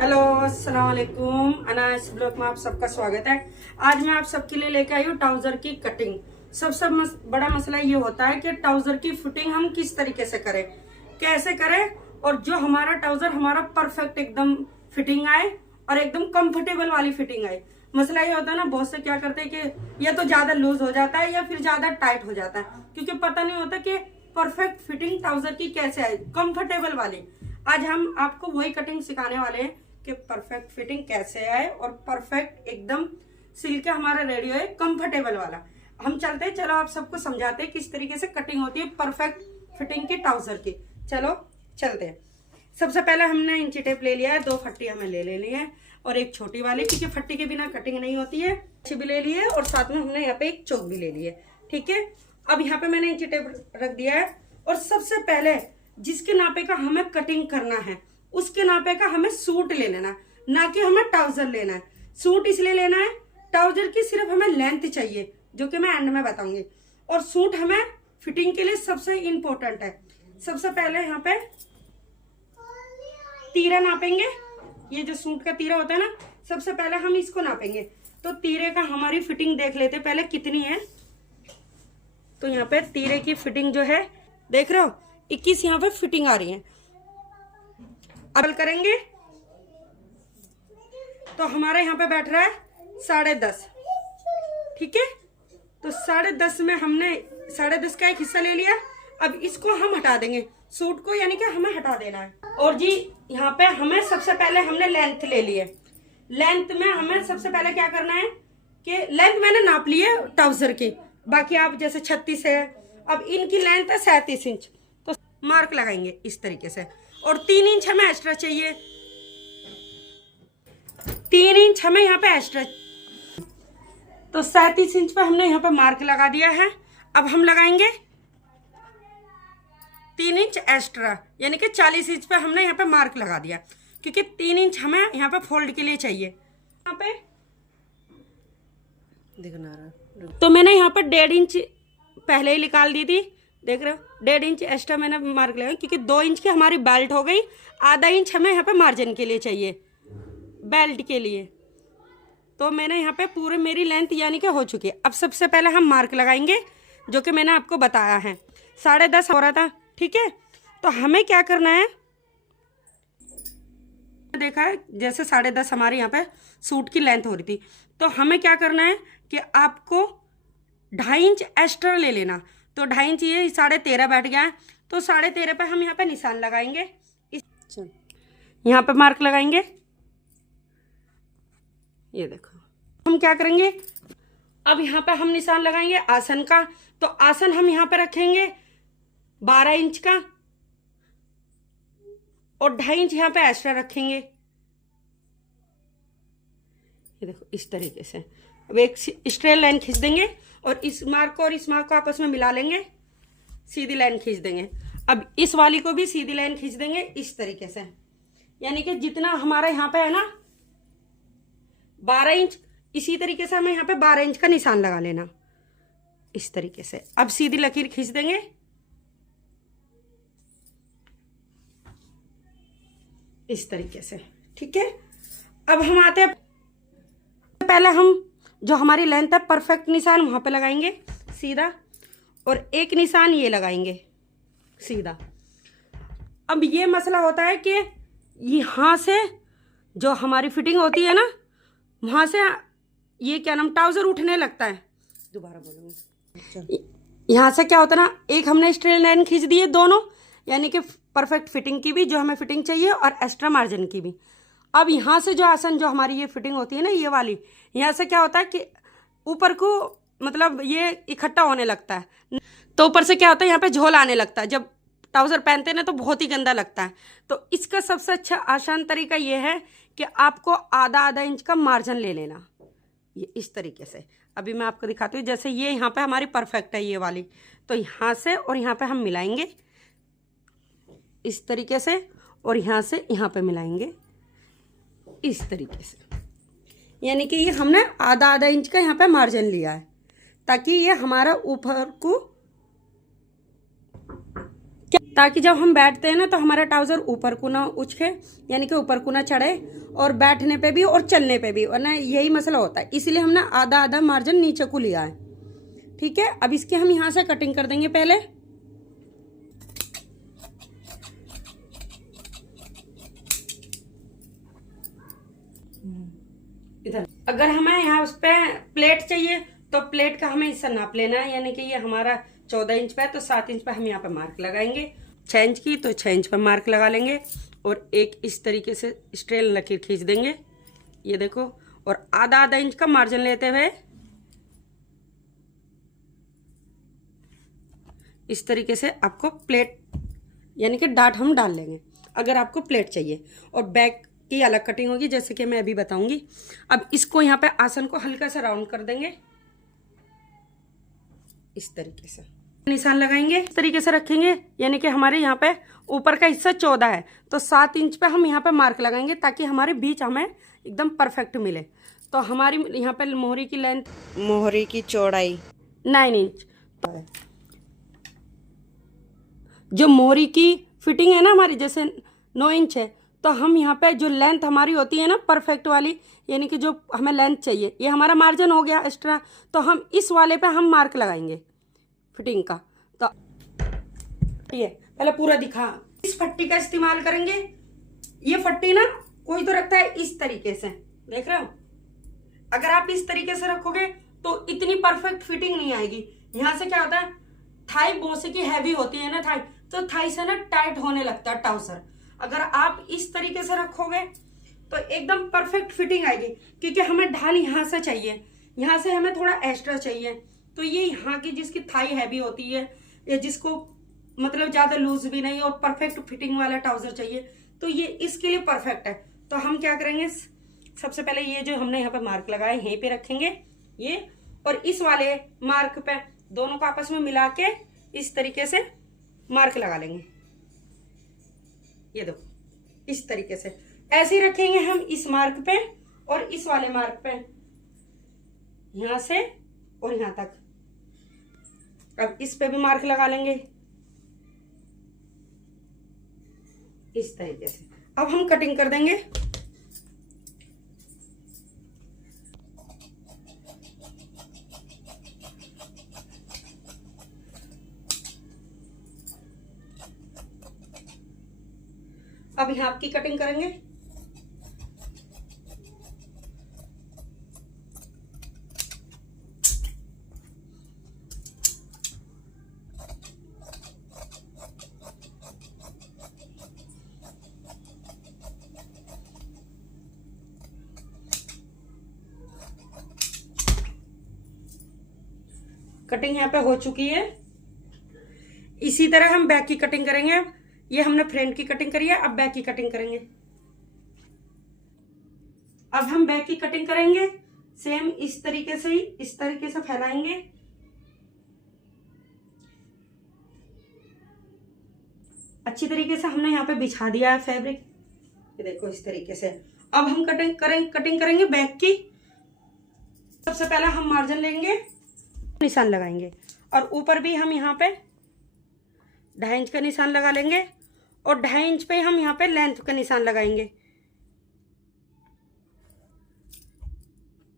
Hello अस्सलाम वालेकुम। अनास blog में आप सबका स्वागत है। आज मैं आप सबके लिए लेके आई हूँ ट्राउजर की कटिंग। सबसे बड़ा मसला ये होता है कि ट्राउजर की फिटिंग हम किस तरीके से करें, कैसे करें, और जो हमारा ट्राउजर हमारा परफेक्ट एकदम फिटिंग आए और एकदम कंफर्टेबल वाली फिटिंग आए। मसला ये होता है ना, बहुत से क्या करते हैं कि या तो ज्यादा लूज हो जाता है या फिर ज्यादा टाइट हो जाता है, क्योंकि पता नहीं होता कि परफेक्ट फिटिंग ट्राउजर की कैसे आए, कंफर्टेबल वाली। आज हम आपको वही कटिंग सिखाने वाले हैं कि परफेक्ट फिटिंग कैसे आए और परफेक्ट एकदम सिल के हमारा रेडी हो कंफर्टेबल वाला। हम चलते हैं, चलो आप सबको समझाते हैं किस तरीके से कटिंग होती है परफेक्ट फिटिंग की ट्राउजर की। चलो चलते हैं। सबसे पहले हमने इंची टेप ले लिया है, 2 फट्टी हमें ले लेनी है और एक छोटी वाली, क्योंकि फट्टी के बिना कटिंग नहीं होती है। अच्छी भी ले ली है और साथ में हमने यहाँ पे एक चौक भी ले ली है। ठीक है, अब यहाँ पे मैंने इंची टेप रख दिया है और सबसे पहले जिसके नापे का हमें कटिंग करना है उसके नापे का हमें सूट ले लेना, ना कि हमें ट्राउजर लेना है। सूट इसलिए लेना है, ट्राउजर की सिर्फ हमें लेंथ चाहिए, जो कि मैं एंड में बताऊंगी। और सूट हमें फिटिंग के लिए सबसे इंपॉर्टेंट है। सबसे पहले यहाँ पे तीरा नापेंगे। ये जो सूट का तीरा होता है ना, सबसे पहले हम इसको नापेंगे। तो तीरे का हमारी फिटिंग देख लेते पहले कितनी है। तो यहाँ पे तीरे की फिटिंग जो है देख रहे हो, 21 यहाँ पे फिटिंग आ रही है। अब करेंगे तो हमारे यहाँ पे बैठ रहा है 10.5। ठीक है, तो 10.5 में हमने 10.5 का एक हिस्सा ले लिया। अब इसको हम हटा देंगे, सूट को, यानी कि हमें हटा देना है। और जी यहाँ पे हमें सबसे पहले हमने लेंथ ले ली है। लेंथ में हमें सबसे पहले क्या करना है कि लेंथ मैंने नाप ली है ट्राउजर की, बाकी आप जैसे 36 है, अब इनकी लेंथ है 37 इंच। तो मार्क लगाएंगे इस तरीके से, और 3 इंच हमें एक्स्ट्रा चाहिए। 3 इंच हमें यहाँ पे एक्स्ट्रा, तो 37 इंच पे हमने यहाँ पे मार्क लगा दिया है। अब हम लगाएंगे 3 इंच एक्स्ट्रा, यानी कि 40 इंच पे हमने यहाँ पे मार्क लगा दिया, क्योंकि 3 इंच हमें यहाँ पे फोल्ड के लिए चाहिए। यहाँ पे दिखना रहा, तो मैंने यहाँ पर 1.5 इंच पहले ही निकाल दी थी, देख रहे हो। 1.5 इंच एक्स्ट्रा मैंने मार्क लगाया, क्योंकि 2 इंच की हमारी बेल्ट हो गई। आधा इंच हमें यहाँ पे मार्जिन के लिए चाहिए, बेल्ट के लिए। तो मैंने यहाँ पे पूरे मेरी लेंथ यानी कि हो चुकी है। अब सबसे पहले हम मार्क लगाएंगे, जो कि मैंने आपको बताया है 10.5 हो रहा था। ठीक है, तो हमें क्या करना है, देखा है जैसे 10.5 हमारे यहाँ पे सूट की लेंथ हो रही थी, तो हमें क्या करना है कि आपको 2.5 इंच एक्स्ट्रा ले लेना। तो 2.5 इंच, ये 13.5 बैठ गया है, तो 13.5 पे हम यहाँ पे निशान लगाएंगे। यहाँ पे मार्क लगाएंगे, ये देखो। हम क्या करेंगे, अब यहाँ पे हम निशान लगाएंगे आसन का। तो आसन हम यहाँ पे रखेंगे 12 इंच का, और 2.5 इंच यहाँ पे एक्स्ट्रा रखेंगे। ये देखो इस तरीके से। अब एक स्ट्रेट लाइन खींच देंगे और इस मार्क को और इस मार्क को आपस में मिला लेंगे, सीधी लाइन खींच देंगे। अब इस वाली को भी सीधी लाइन खींच देंगे इस तरीके से, यानी कि जितना हमारा यहाँ पे है ना 12 इंच, इसी तरीके से हमें यहाँ पे 12 इंच का निशान लगा लेना इस तरीके से। अब सीधी लकीर खींच देंगे, इस तरीके से। ठीक है, अब हम आते हैं, पहले हम जो हमारी लेंथ है परफेक्ट निशान वहां पे लगाएंगे सीधा, और एक निशान ये लगाएंगे सीधा। अब ये मसला होता है कि यहाँ से जो हमारी फिटिंग होती है ना, वहां से ये क्या नाम ट्राउजर उठने लगता है। दोबारा बोलूंगी, यहाँ से क्या होता है ना, एक हमने स्ट्रेट लाइन खींच दी है दोनों, यानी कि परफेक्ट फिटिंग की भी जो हमें फिटिंग चाहिए और एक्स्ट्रा मार्जिन की भी। अब यहाँ से जो आसन जो हमारी ये फिटिंग होती है ना, ये वाली, यहाँ से क्या होता है कि ऊपर को मतलब ये इकट्ठा होने लगता है, तो ऊपर से क्या होता है यहाँ पे झोल आने लगता है। जब ट्राउजर पहनते हैं ना तो बहुत ही गंदा लगता है। तो इसका सबसे अच्छा आसान तरीका ये है कि आपको आधा इंच का मार्जिन ले लेना, ये इस तरीके से। अभी मैं आपको दिखाती हूँ, जैसे ये यहाँ पे हमारी परफेक्ट है ये वाली, तो यहाँ से और यहाँ पे हम मिलाएंगे इस तरीके से, और यहाँ से यहाँ पे मिलाएंगे इस तरीके से, यानी कि ये हमने आधा इंच का यहाँ पे मार्जिन लिया है, ताकि ये हमारा ऊपर को ताकि जब हम बैठते हैं ना तो हमारा ट्राउजर ऊपर को ना उछके, यानी कि ऊपर को ना चढ़े, और बैठने पे भी और चलने पे भी, वरना यही मसला होता है। इसीलिए हमने आधा आधा मार्जिन नीचे को लिया है। ठीक है, अब इसकी हम यहाँ से कटिंग कर देंगे पहले। इधर अगर हमें यहाँ उस पे प्लेट चाहिए तो प्लेट का हमें हिस्सा नाप लेना है, यानी कि ये हमारा 14 इंच पे है तो 7 इंच पे हम यहाँ पे मार्क लगाएंगे। 6 इंच की तो 6 इंच पे मार्क लगा लेंगे और एक इस तरीके से स्ट्रेल लकीर खींच देंगे, ये देखो। और आधा आधा इंच का मार्जिन लेते हुए इस तरीके से आपको प्लेट यानी कि डाट हम डाल लेंगे अगर आपको प्लेट चाहिए। और बैक की अलग कटिंग होगी जैसे कि मैं अभी बताऊंगी। अब इसको यहाँ पे आसन को हल्का सा राउंड कर देंगे, इस तरीके से निशान लगाएंगे, इस तरीके से रखेंगे, यानी कि हमारे यहाँ पे ऊपर का हिस्सा 14 है तो 7 इंच पे हम यहाँ पे मार्क लगाएंगे ताकि हमारे बीच हमें एकदम परफेक्ट मिले। तो हमारी यहाँ पे मोहरी की लेंथ, मोहरी की चौड़ाई 9 इंच। जो मोहरी की फिटिंग है ना हमारी जैसे 9 इंच है, तो हम यहाँ पे जो लेंथ हमारी होती है ना परफेक्ट वाली, यानी कि जो हमें लेंथ चाहिए, ये हमारा मार्जिन हो गया एक्स्ट्रा, तो हम इस वाले पे हम मार्क लगाएंगे फिटिंग का। तो ये पहले पूरा दिखा, इस फट्टी का इस्तेमाल करेंगे। ये फट्टी ना कोई तो रखता है इस तरीके से, देख रहे हो। अगर आप इस तरीके से रखोगे तो इतनी परफेक्ट फिटिंग नहीं आएगी। यहाँ से क्या होता है, थाई बोसे की हैवी होती है ना थाई, तो थाई से ना टाइट होने लगता है ट्राउजर। अगर आप इस तरीके से रखोगे तो एकदम परफेक्ट फिटिंग आएगी, क्योंकि हमें ढाल यहाँ से चाहिए, यहाँ से हमें थोड़ा एक्स्ट्रा चाहिए। तो ये यहाँ की जिसकी थाई हैवी होती है या जिसको मतलब ज्यादा लूज भी नहीं और परफेक्ट फिटिंग वाला ट्राउजर चाहिए, तो ये इसके लिए परफेक्ट है। तो हम क्या करेंगे, सबसे पहले ये जो हमने यहाँ पे मार्क लगाए यहीं पे रखेंगे ये, और इस वाले मार्क पे दोनों को आपस में मिला के इस तरीके से मार्क लगा लेंगे। ये देखो इस तरीके से ऐसे ही रखेंगे हम इस मार्क पे और इस वाले मार्क पे, यहां से और यहां तक। अब इस पे भी मार्क लगा लेंगे इस तरीके से। अब हम कटिंग कर देंगे। अब यहाँ आपकी कटिंग करेंगे। कटिंग यहाँ पे हो चुकी है। इसी तरह हम बैक की कटिंग करेंगे। ये हमने फ्रंट की कटिंग करी है, अब बैक की कटिंग करेंगे। अब हम बैक की कटिंग करेंगे सेम इस तरीके से ही, इस तरीके से फैलाएंगे। अच्छी तरीके से हमने यहाँ पे बिछा दिया है फैब्रिक, ये देखो इस तरीके से। अब हम कटिंग करेंगे बैक की। सबसे पहले हम मार्जिन लेंगे, निशान लगाएंगे, और ऊपर भी हम यहाँ पे 2.5 इंच का निशान लगा लेंगे, और 2.5 इंच पे हम यहाँ पे लेंथ का निशान लगाएंगे।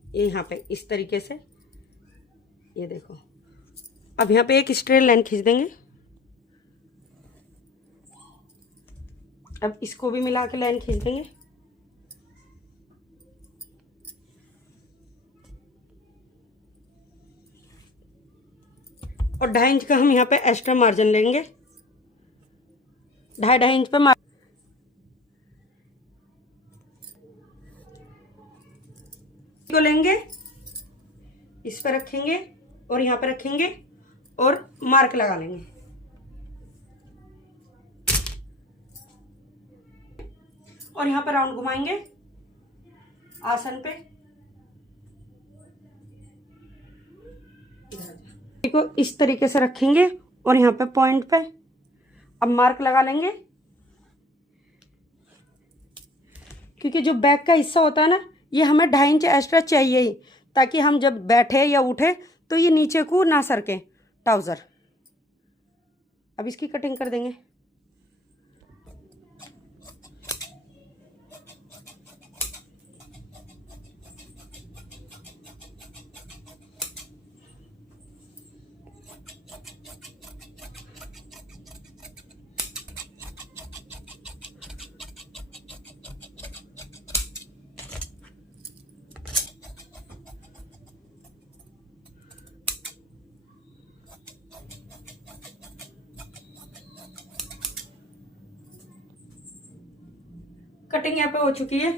ये यहाँ पे इस तरीके से, ये देखो। अब यहाँ पे एक स्ट्रेट लाइन खींच देंगे। अब इसको भी मिला के लाइन खींच देंगे। और 2.5 इंच का हम यहाँ पे एक्स्ट्रा मार्जिन लेंगे, 2.5 इंच पे को लेंगे, इस पे रखेंगे और यहाँ पे रखेंगे और मार्क लगा लेंगे। और यहाँ पे राउंड घुमाएंगे आसन पे, को इस तरीके से रखेंगे और यहाँ पे पॉइंट पे अब मार्क लगा लेंगे। क्योंकि जो बैक का हिस्सा होता है ना, ये हमें 2.5 इंच एक्स्ट्रा चाहिए ही, ताकि हम जब बैठे या उठे तो ये नीचे को ना सरके ट्राउजर। अब इसकी कटिंग कर देंगे। कटिंग यहाँ पे हो चुकी है।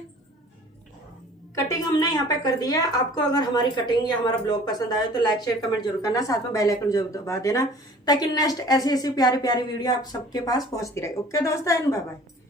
कटिंग हमने यहाँ पे कर दी है। आपको अगर हमारी कटिंग या हमारा ब्लॉग पसंद आया तो लाइक शेयर कमेंट जरूर करना, साथ में बेल आइकन जरूर दबा देना ताकि नेक्स्ट ऐसी ऐसी प्यारी प्यारी वीडियो आप सबके पास पहुंचती रहे। ओके दोस्तों, बाय बाय।